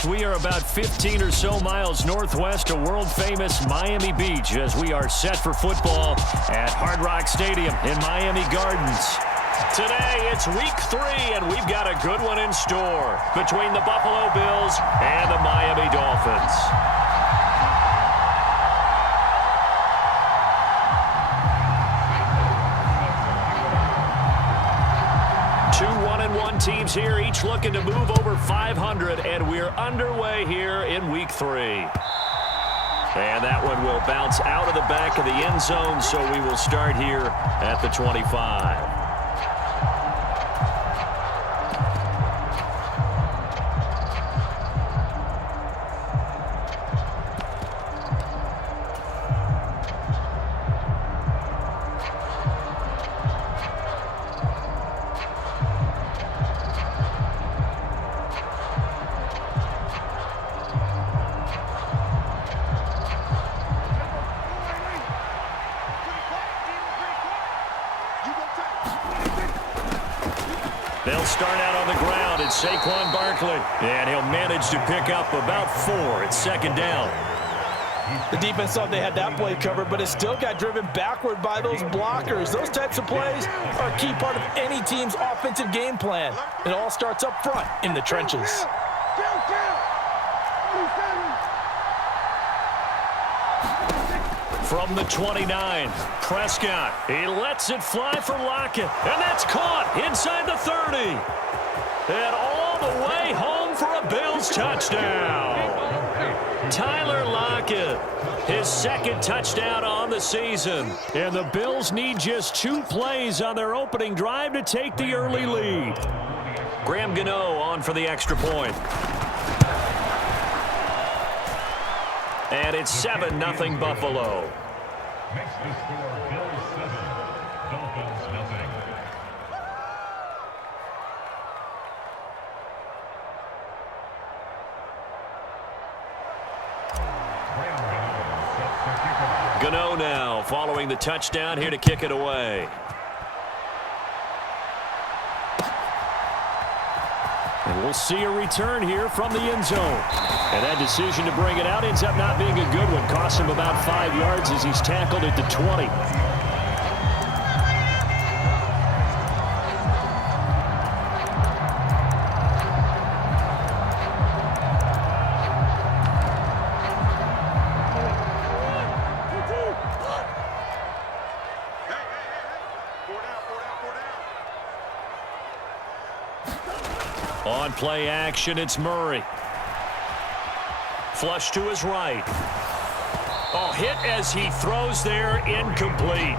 correct. We are about 15 or so miles northwest of world-famous Miami Beach as we are set for football at Hard Rock Stadium in Miami Gardens. Today, it's week 3, and we've got a good one in store between the Buffalo Bills and the Miami Dolphins. 1-1 teams here, each looking to move over 500, and we're underway here in week 3. And that one will bounce out of the back of the end zone, so we will start here at the 25. They'll start out on the ground. It's Saquon Barkley, and he'll manage to pick up about 4. It's second down. The defense thought they had that play covered, but it still got driven backward by those blockers. Those types of plays are a key part of any team's offensive game plan. It all starts up front in the trenches. From the 29, Prescott. He lets it fly for Lockett, and that's caught inside the 30. And all the way home for a Bills touchdown. Tyler Lockett, his second touchdown on the season. And the Bills need just 2 plays on their opening drive to take the early lead. Graham Gano on for the extra point. And it's 7-0 Buffalo. Makes the score Bills 7, Dolphins 0. Gano now following the touchdown here to kick it away. And we'll see a return here from the end zone. And that decision to bring it out ends up not being a good one. Costs him about 5 yards as he's tackled at the 20. On play action, it's Murray. Flush to his right. Oh, hit as he throws there, incomplete.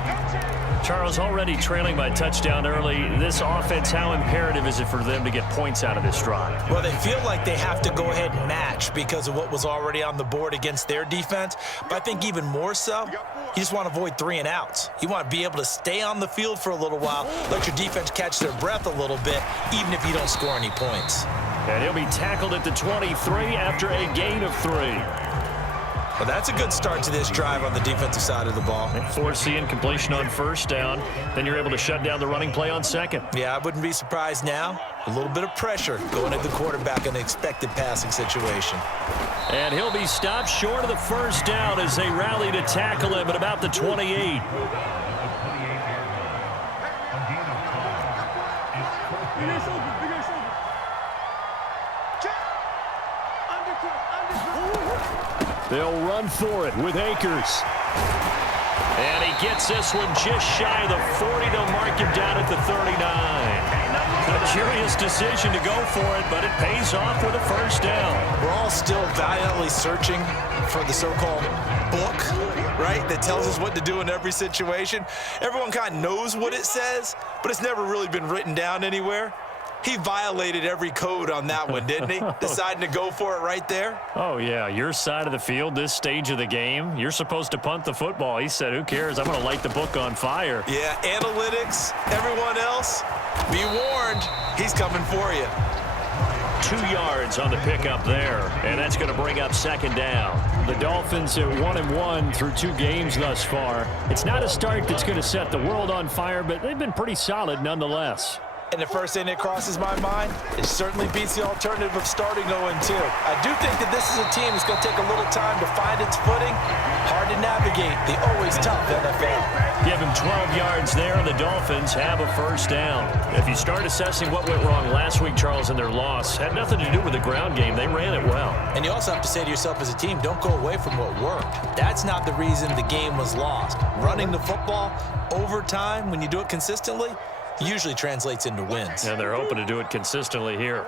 Charles, already trailing by touchdown early. This offense, how imperative is it for them to get points out of this drive? Well, they feel like they have to go ahead and match because of what was already on the board against their defense. But I think even more so, you just want to avoid 3 and outs. You want to be able to stay on the field for a little while, let your defense catch their breath a little bit, even if you don't score any points. And he'll be tackled at the 23 after a gain of 3. Well, that's a good start to this drive on the defensive side of the ball. Forcing completion on first down. Then you're able to shut down the running play on second. Yeah, I wouldn't be surprised now. A little bit of pressure going at the quarterback in an expected passing situation. And he'll be stopped short of the first down as they rally to tackle him at about the 28. They'll run for it with Akers. And he gets this one just shy of the 40. They'll mark him down at the 39. A curious decision to go for it, but it pays off with a first down. We're all still valiantly searching for the so-called book, right, that tells us what to do in every situation. Everyone kind of knows what it says, but it's never really been written down anywhere. He violated every code on that one, didn't he? Deciding to go for it right there. Oh, yeah. Your side of the field, this stage of the game, you're supposed to punt the football. He said, who cares? I'm going to light the book on fire. Yeah, analytics, everyone else, be warned, he's coming for you. 2 yards on the pickup there, and that's going to bring up second down. The Dolphins at 1-1 through 2 games thus far. It's not a start that's going to set the world on fire, but they've been pretty solid nonetheless. And the first thing that crosses my mind, it certainly beats the alternative of starting 0-2. I do think that this is a team that's going to take a little time to find its footing. Hard to navigate the always tough NFL. Give him 12 yards there, and the Dolphins have a first down. If you start assessing what went wrong last week, Charles, in their loss, had nothing to do with the ground game. They ran it well. And you also have to say to yourself as a team, don't go away from what worked. That's not the reason the game was lost. Running the football over time, when you do it consistently, usually translates into wins. And they're hoping to do it consistently here.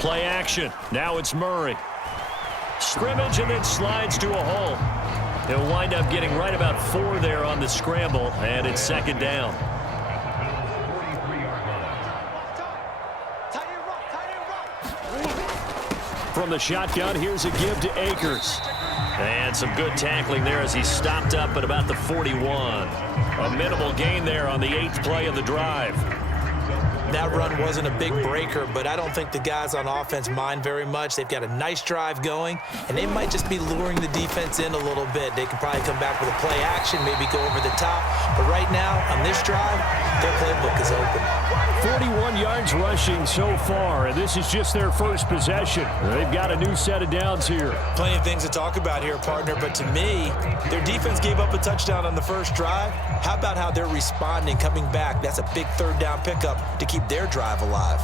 Play action. Now it's Murray. Scrimmage and then slides to a hole. He'll wind up getting right about 4 there on the scramble, and it's second down. From the shotgun, here's a give to Akers. And some good tackling there as he stopped up at about the 41. A minimal gain there on the 8th play of the drive. That run wasn't a big breaker, but I don't think the guys on offense mind very much. They've got a nice drive going, and they might just be luring the defense in a little bit. They can probably come back with a play action, maybe go over the top. But right now, on this drive, their playbook is open. 41 yards rushing so far, and this is just their first possession. They've got a new set of downs here. Plenty of things to talk about here, partner, but to me, their defense gave up a touchdown on the first drive. How about how they're responding, coming back? That's a big third down pickup to keep their drive alive.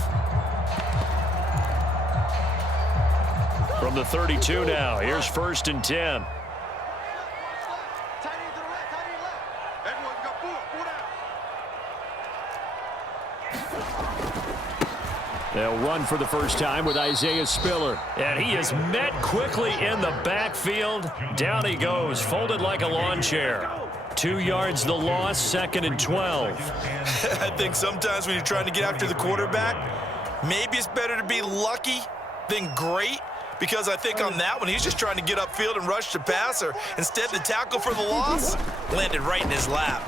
From the 32 now, here's 1st and 10. They'll run for the first time with Isaiah Spiller. And he is met quickly in the backfield. Down he goes, folded like a lawn chair. 2 yards the loss, 2nd and 12. I think sometimes when you're trying to get after the quarterback, maybe it's better to be lucky than great, because I think on that one, he's just trying to get upfield and rush the passer. Instead, the tackle for the loss landed right in his lap.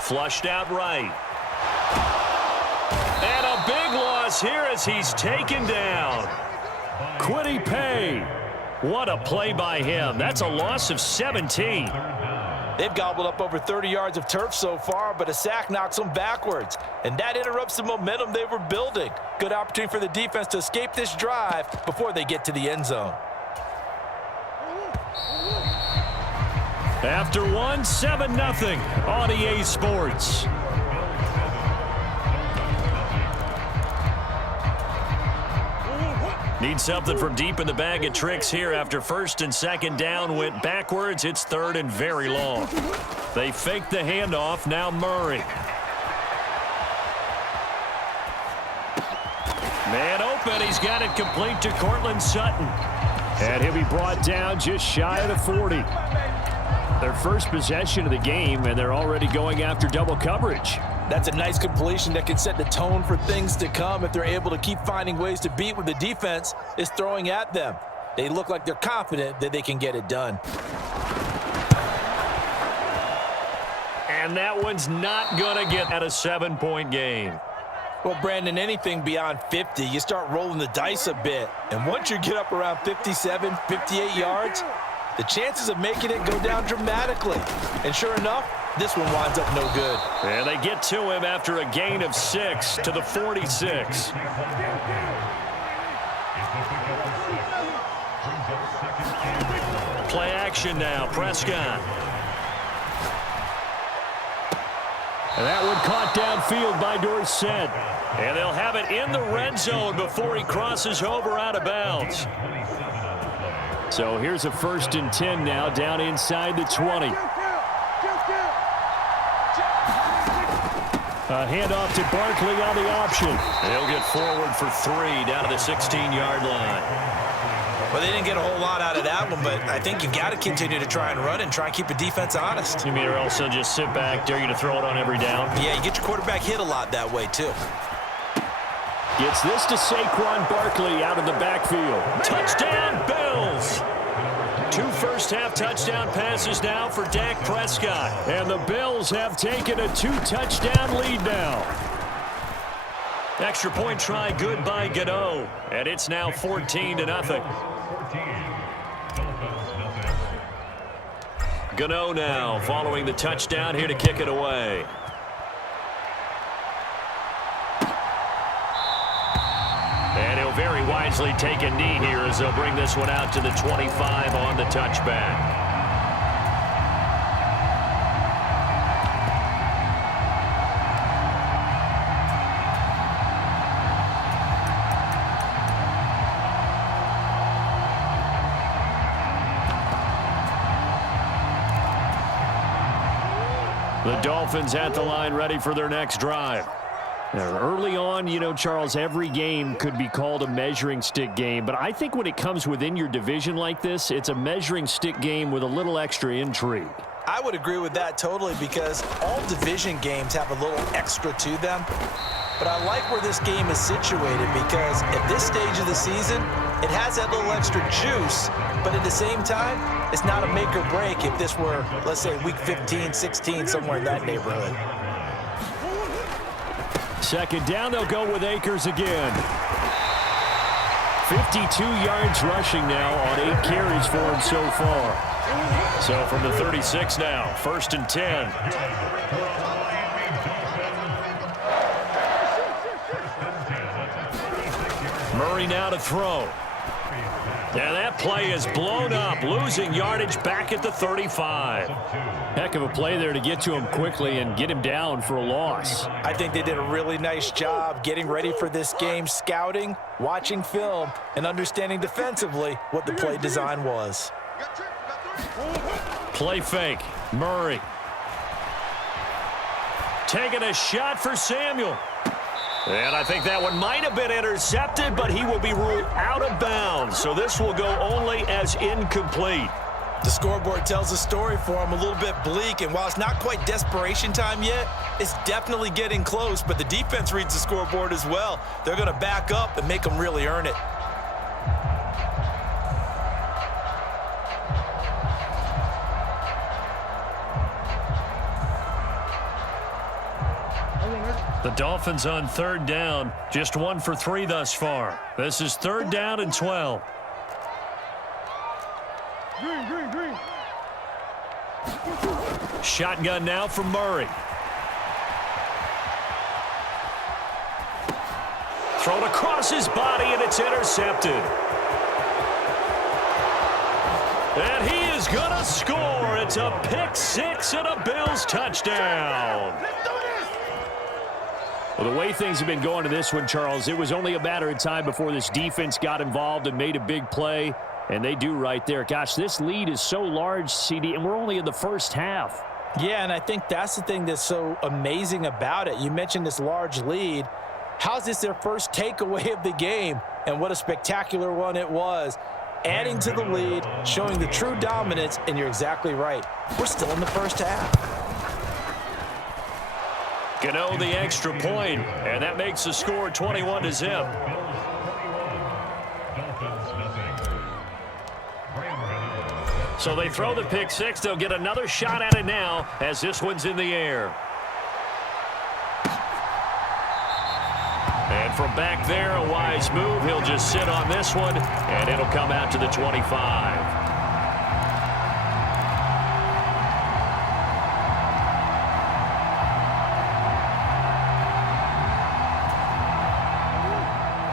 Flushed out right. And a big loss here as he's taken down. Kwity Paye. What a play by him. That's a loss of 17. They've gobbled up over 30 yards of turf so far, but a sack knocks them backwards. And that interrupts the momentum they were building. Good opportunity for the defense to escape this drive before they get to the end zone. After one, 7-0 on EA Sports. Need something from deep in the bag of tricks here after 1st and 2nd down went backwards. It's 3rd and very long. They fake the handoff. Now Murray. Man open. He's got it complete to Cortland Sutton. And he'll be brought down just shy of the 40. Their first possession of the game, and they're already going after double coverage. That's a nice completion that can set the tone for things to come if they're able to keep finding ways to beat what the defense is throwing at them. They look like they're confident that they can get it done. And that one's not going to get at a 7-point game. Well, Brandon, anything beyond 50, you start rolling the dice a bit. And once you get up around 57, 58 yards, the chances of making it go down dramatically. And sure enough, this one winds up no good. And they get to him after a gain of 6 to the 46. Play action now, Prescott. And that one caught downfield by Dorsett. And they'll have it in the red zone before he crosses over out of bounds. So here's a 1st and 10 now down inside the 20. A handoff to Barkley on the option. He'll get forward for 3 down to the 16-yard line. Well, they didn't get a whole lot out of that one, but I think you've got to continue to try and run and try and keep the defense honest. You mean or else they'll just sit back, dare you to throw it on every down? Yeah, you get your quarterback hit a lot that way, too. Gets this to Saquon Barkley out of the backfield. Touchdown, Bills! 2 first-half touchdown passes now for Dak Prescott. And the Bills have taken a 2-touchdown lead now. Extra point try good by Gano. And it's now 14-0. Gano now following the touchdown here to kick it away. And he'll very wisely take a knee here as they'll bring this one out to the 25 on the touchback. The Dolphins at the line ready for their next drive. Now, early on, you know, Charles, every game could be called a measuring stick game, but I think when it comes within your division like this, it's a measuring stick game with a little extra intrigue. I would agree with that totally because all division games have a little extra to them. But I like where this game is situated because at this stage of the season, it has that little extra juice, but at the same time, it's not a make or break if this were, let's say, week 15, 16, somewhere in that neighborhood. Second down, they'll go with Akers again. 52 yards rushing now on 8 carries for him so far. So from the 36 now, 1st and 10. Murray now to throw. And that play is blown up, losing yardage back at the 35. Heck of a play there to get to him quickly and get him down for a loss. I think they did a really nice job getting ready for this game, scouting, watching film, and understanding defensively what the play design was. Play fake. Murray. Taking a shot for Samuel. And I think that one might have been intercepted, but he will be ruled out of bounds. So this will go only as incomplete. The scoreboard tells a story for him, a little bit bleak, and while it's not quite desperation time yet, it's definitely getting close, but the defense reads the scoreboard as well. They're going to back up and make them really earn it. The Dolphins on 3rd down, just 1 for 3 thus far. This is 3rd down and 12. Green. Shotgun now from Murray. Thrown across his body, and it's intercepted. And he is going to score. It's a pick 6 and a Bills touchdown. Well, the way things have been going to this one, Charles, it was only a matter of time before this defense got involved and made a big play, and they do right there. Gosh, this lead is so large, CD, and we're only in the first half. Yeah, and I think that's the thing that's so amazing about it. You mentioned this large lead. How's this their first takeaway of the game? And what a spectacular one it was. Adding to the lead, showing the true dominance, and you're exactly right. We're still in the first half. Gano the extra point, and that makes the score 21-0. So they throw the pick 6. They'll get another shot at it now as this one's in the air. And from back there, a wise move. He'll just sit on this one, and it'll come out to the 25.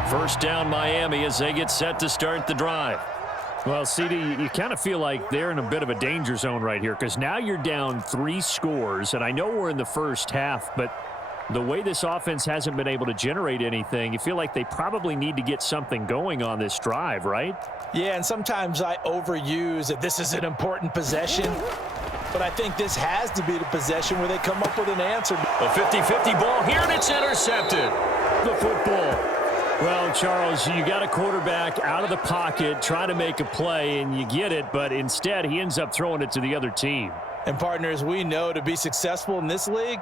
First down, Miami, as they get set to start the drive. Well, CD, you kind of feel like they're in a bit of a danger zone right here because now you're down 3 scores, and I know we're in the first half, but the way this offense hasn't been able to generate anything, you feel like they probably need to get something going on this drive, right? Yeah, and sometimes I overuse that this is an important possession, but I think this has to be the possession where they come up with an answer. A 50-50 ball here, and it's intercepted. The football. Well, Charles, you got a quarterback out of the pocket trying to make a play, and you get it, but instead he ends up throwing it to the other team. And, partners, we know to be successful in this league,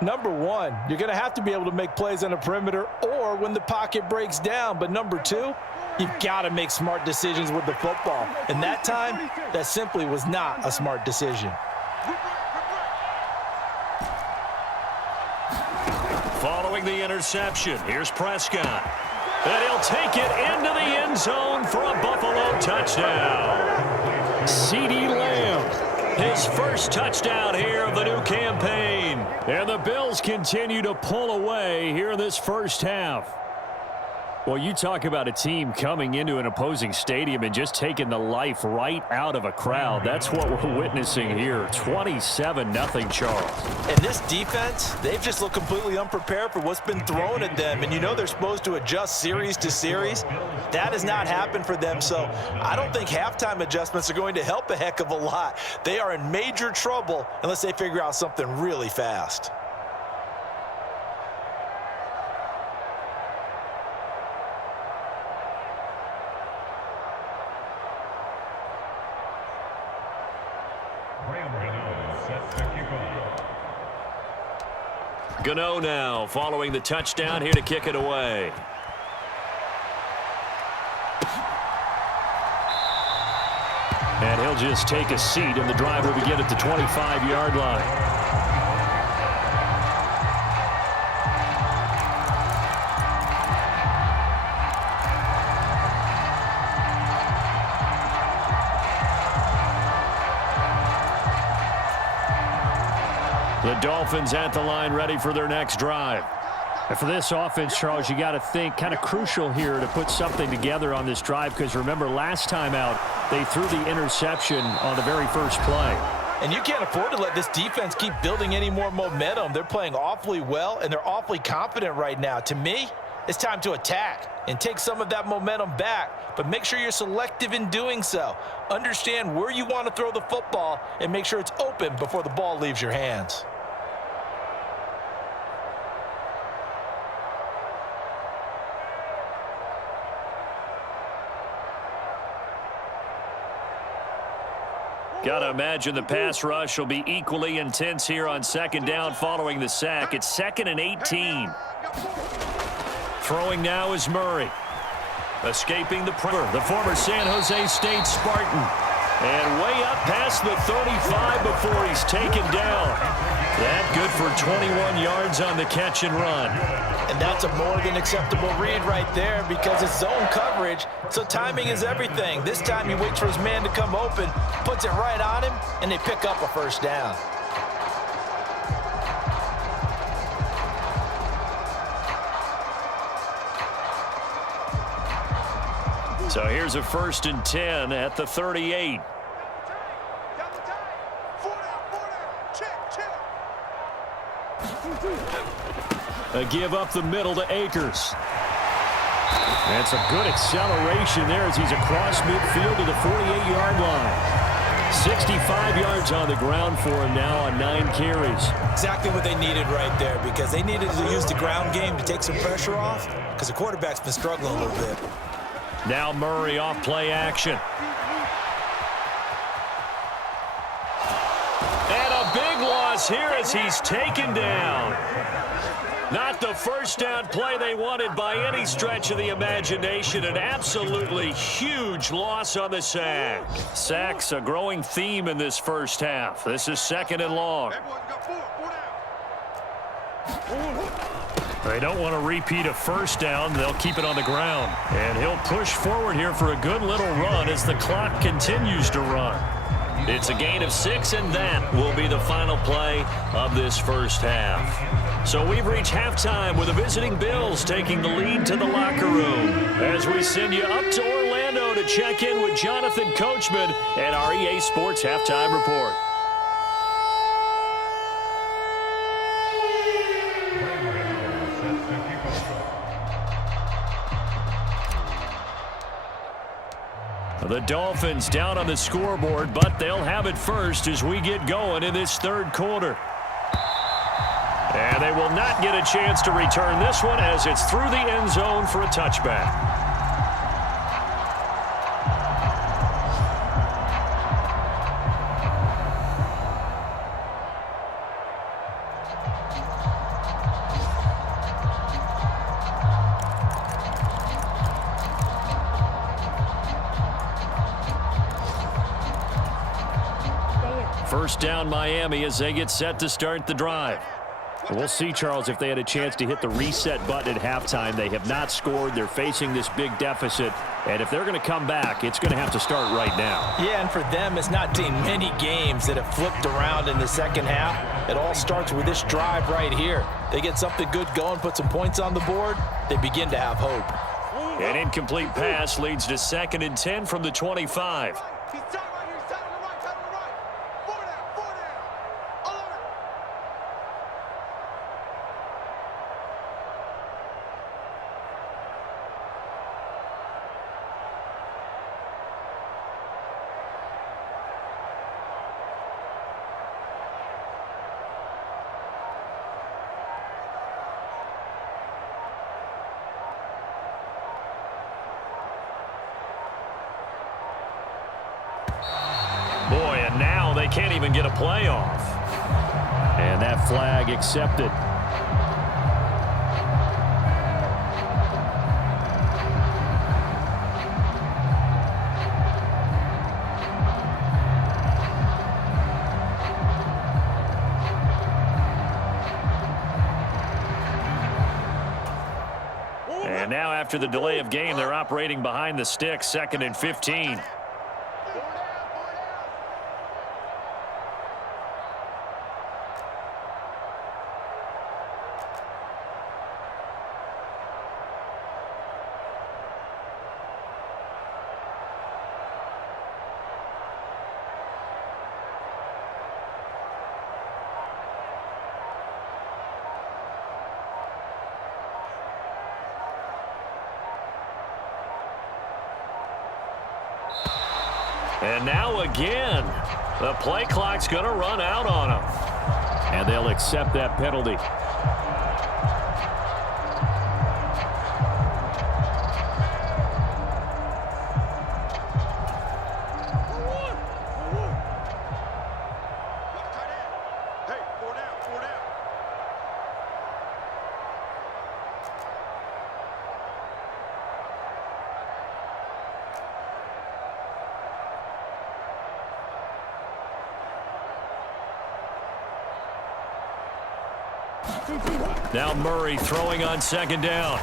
number one, you're going to have to be able to make plays on the perimeter or when the pocket breaks down. But number two, you've got to make smart decisions with the football. And that time, that simply was not a smart decision. Following the interception, here's Prescott. And he'll take it into the end zone for a Buffalo touchdown. CeeDee Lamb. his first touchdown here of the new campaign. And the Bills continue to pull away here in this first half. Well, you talk about a team coming into an opposing stadium and just taking the life right out of a crowd. That's what we're witnessing here. 27-0 Charles. And this defense, they've just looked completely unprepared for what's been thrown at them. And you know they're supposed to adjust series to series. That has not happened for them. So I don't think halftime adjustments are going to help a heck of a lot. They are in major trouble unless they figure out something really fast. Gano now following the touchdown here to kick it away. And he'll just take a seat, and the drive will begin at the 25-yard line. The Dolphins at the line ready for their next drive. And for this offense, Charles, you got to think kind of crucial here to put something together on this drive, because remember last time out they threw the interception on the very first play. And you can't afford to let this defense keep building any more momentum. They're playing awfully well, and they're awfully confident right now. To me, it's time to attack and take some of that momentum back, but make sure you're selective in doing so. Understand where you want to throw the football and make sure it's open before the ball leaves your hands. Got to imagine the pass rush will be equally intense here on second down following the sack. It's 2nd and 18. Throwing now is Murray. Escaping the pressure, the former San Jose State Spartan. And way up past the 35 before he's taken down. That good for 21 yards on the catch and run. And that's a more than acceptable read right there, because it's zone coverage, so timing is everything. This time he waits for his man to come open, puts it right on him, and they pick up a first down. So here's a 1st and 10 at the 38. A give up the middle to Akers. That's a good acceleration there as he's across midfield to the 48-yard line. 65 yards on the ground for him now on 9 carries. Exactly what they needed right there, because they needed to use the ground game to take some pressure off, because the quarterback's been struggling a little bit. Now Murray off play action. And a big loss here as he's taken down. Not the first down play they wanted by any stretch of the imagination. An absolutely huge loss on the sack. Sacks a growing theme in this first half. This is 2nd and long. They don't want to repeat a first down. They'll keep it on the ground. And he'll push forward here for a good little run as the clock continues to run. It's a gain of 6, and that will be the final play of this first half. So we've reached halftime with the visiting Bills taking the lead to the locker room as we send you up to Orlando to check in with Jonathan Coachman and our EA Sports Halftime Report. The Dolphins down on the scoreboard, but they'll have it first as we get going in this third quarter. And they will not get a chance to return this one as it's through the end zone for a touchback. First down Miami as they get set to start the drive. We'll see, Charles, if they had a chance to hit the reset button at halftime. They have not scored. They're facing this big deficit, And if they're going to come back, it's going to have to start right now. Yeah, and for them, it's not seen many games that have flipped around in the second half. It all starts with this drive right here. They get something good going, put some points on the board, they begin to have hope. An incomplete pass leads to 2nd and 10 from the 25. Boy, and now they can't even get a play off. And that flag accepted. And now after the delay of game, they're operating behind the sticks, 2nd and 15. And now again, the play clock's going to run out on them. And they'll accept that penalty. Now Murray throwing on 2nd down.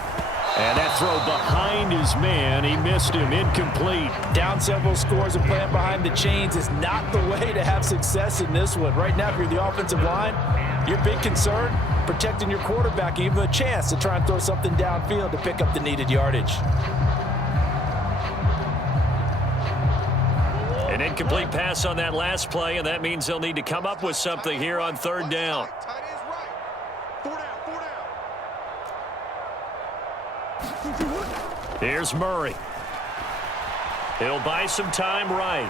And that throw behind his man. He missed him. Incomplete. Down several scores and playing behind the chains is not the way to have success in this one. Right now, if you're the offensive line, your big concern, protecting your quarterback, give him a chance to try and throw something downfield to pick up the needed yardage. An incomplete pass on that last play, and that means they'll need to come up with something here on 3rd down. Here's Murray. He'll buy some time right.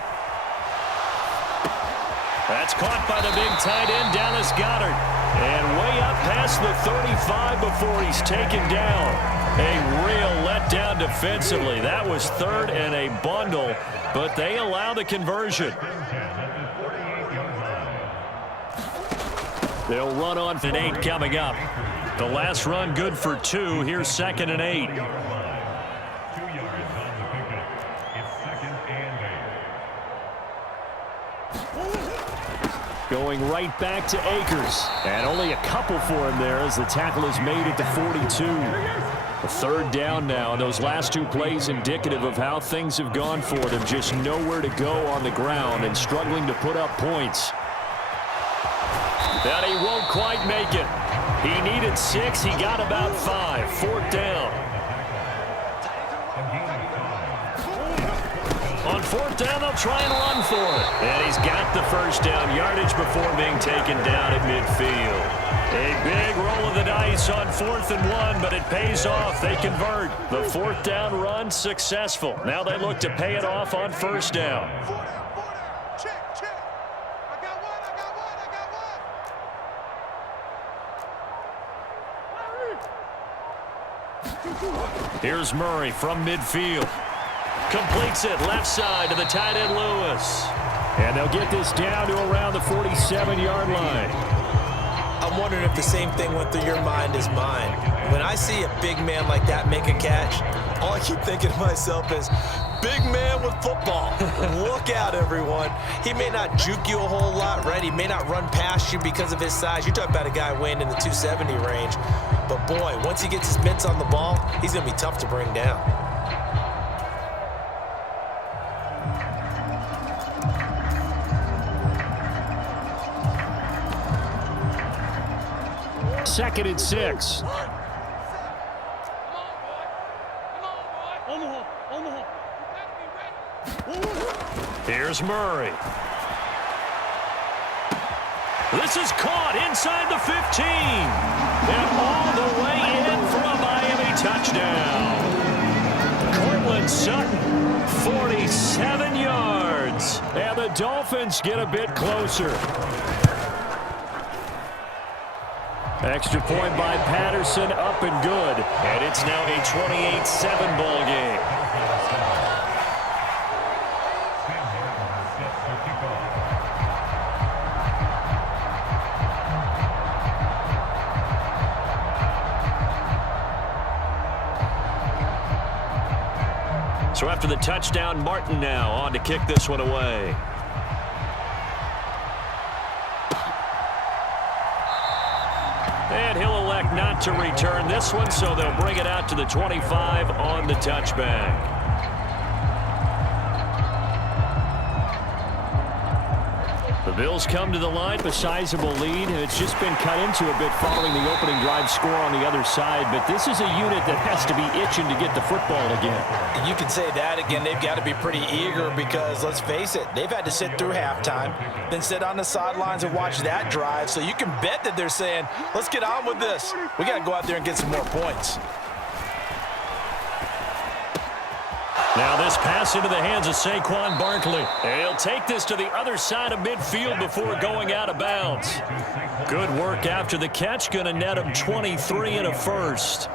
That's caught by the big tight end, Dallas Goedert. And way up past the 35 before he's taken down. A real letdown defensively. That was 3rd and a bundle, but they allow the conversion. They'll run on for 8 coming up. The last run good for 2. Here's 2nd and 8. 2 yards on the pickup. It's 2nd and 8. Going right back to Akers. And only a couple for him there as the tackle is made at the 42. A 3rd down now, and those last 2 plays indicative of how things have gone for them. Just nowhere to go on the ground and struggling to put up points. That he won't quite make it. He needed 6. He got about 5. 4th down. On 4th down, they'll try and run for it. And he's got the 1st down yardage before being taken down at midfield. A big roll of the dice on 4th and 1, but it pays off. They convert. The 4th down run successful. Now they look to pay it off on 1st down. Here's Murray from midfield. Completes it left side to the tight end Lewis. And they'll get this down to around the 47-yard line. I'm wondering if the same thing went through your mind as mine. When I see a big man like that make a catch, all I keep thinking to myself is, big man with football. Look out, everyone. He may not juke you a whole lot, right? He may not run past you because of his size. You're talking about a guy weighing in the 270 range. But, boy, once he gets his mitts on the ball, he's going to be tough to bring down. 2nd and 6. Here's Murray. This is caught inside the 15. And all the way in for a Miami touchdown. Cortland Sutton, 47 yards. And the Dolphins get a bit closer. Extra point by Patterson, up and good. And it's now a 28-7 ball game. So after the touchdown, Martin now on to kick this one away. And he'll elect not to return this one, so they'll bring it out to the 25 on the touchback. The Bills come to the line with a sizable lead, and it's just been cut into a bit following the opening drive score on the other side. But this is a unit that has to be itching to get the football again. You can say that again. They've got to be pretty eager because, let's face it, they've had to sit through halftime, then sit on the sidelines and watch that drive. So you can bet that they're saying, let's get on with this. We got to go out there and get some more points. Now this pass into the hands of Saquon Barkley. He'll take this to the other side of midfield before going out of bounds. Good work after the catch. Going to net him 23 and a first.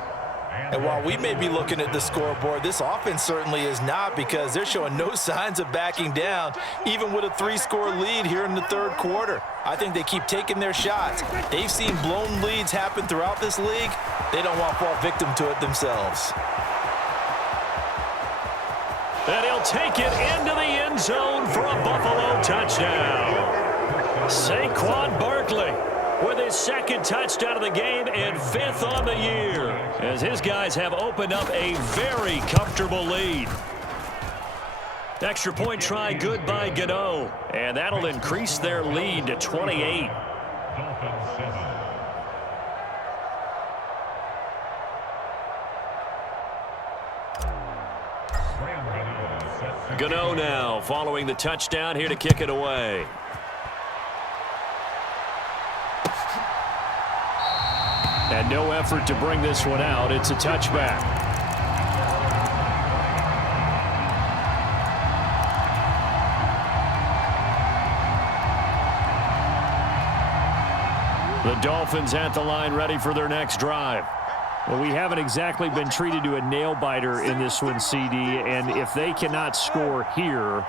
And while we may be looking at the scoreboard, this offense certainly is not, because they're showing no signs of backing down, even with a 3-score lead here in the third quarter. I think they keep taking their shots. They've seen blown leads happen throughout this league. They don't want to fall victim to it themselves. And he'll take it into the end zone for a Buffalo touchdown. Saquon Barkley with his 2nd touchdown of the game and 5th on the year, as his guys have opened up a very comfortable lead. Extra point try good by Gano, and that'll increase their lead to 28. Dolphins 7. Gano now following the touchdown, here to kick it away. And no effort to bring this one out. It's a touchback. The Dolphins at the line, ready for their next drive. Well, we haven't exactly been treated to a nail-biter in this one, CD, and if they cannot score here,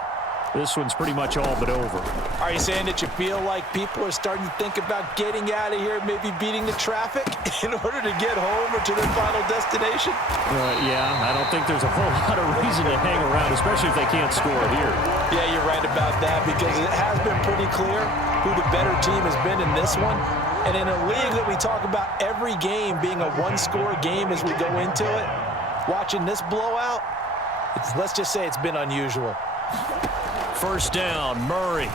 this one's pretty much all but over. Are you saying that you feel like people are starting to think about getting out of here, maybe beating the traffic in order to get home or to their final destination? Yeah, I don't think there's a whole lot of reason to hang around, especially if they can't score here. Yeah, you're right about that, because it has been pretty clear who the better team has been in this one. And in a league that we talk about every game being a 1-score game as we go into it, watching this blowout, let's just say it's been unusual. First down, Murray.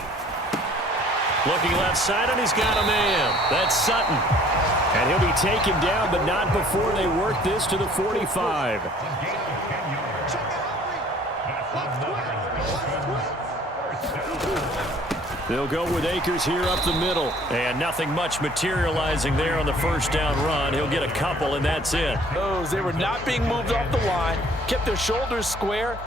Looking left side, and he's got a man. That's Sutton. And he'll be taken down, but not before they work this to the 45. They'll go with Akers here up the middle. And nothing much materializing there on the first down run. He'll get a couple, and that's it. They were not being moved off the line, kept their shoulders square.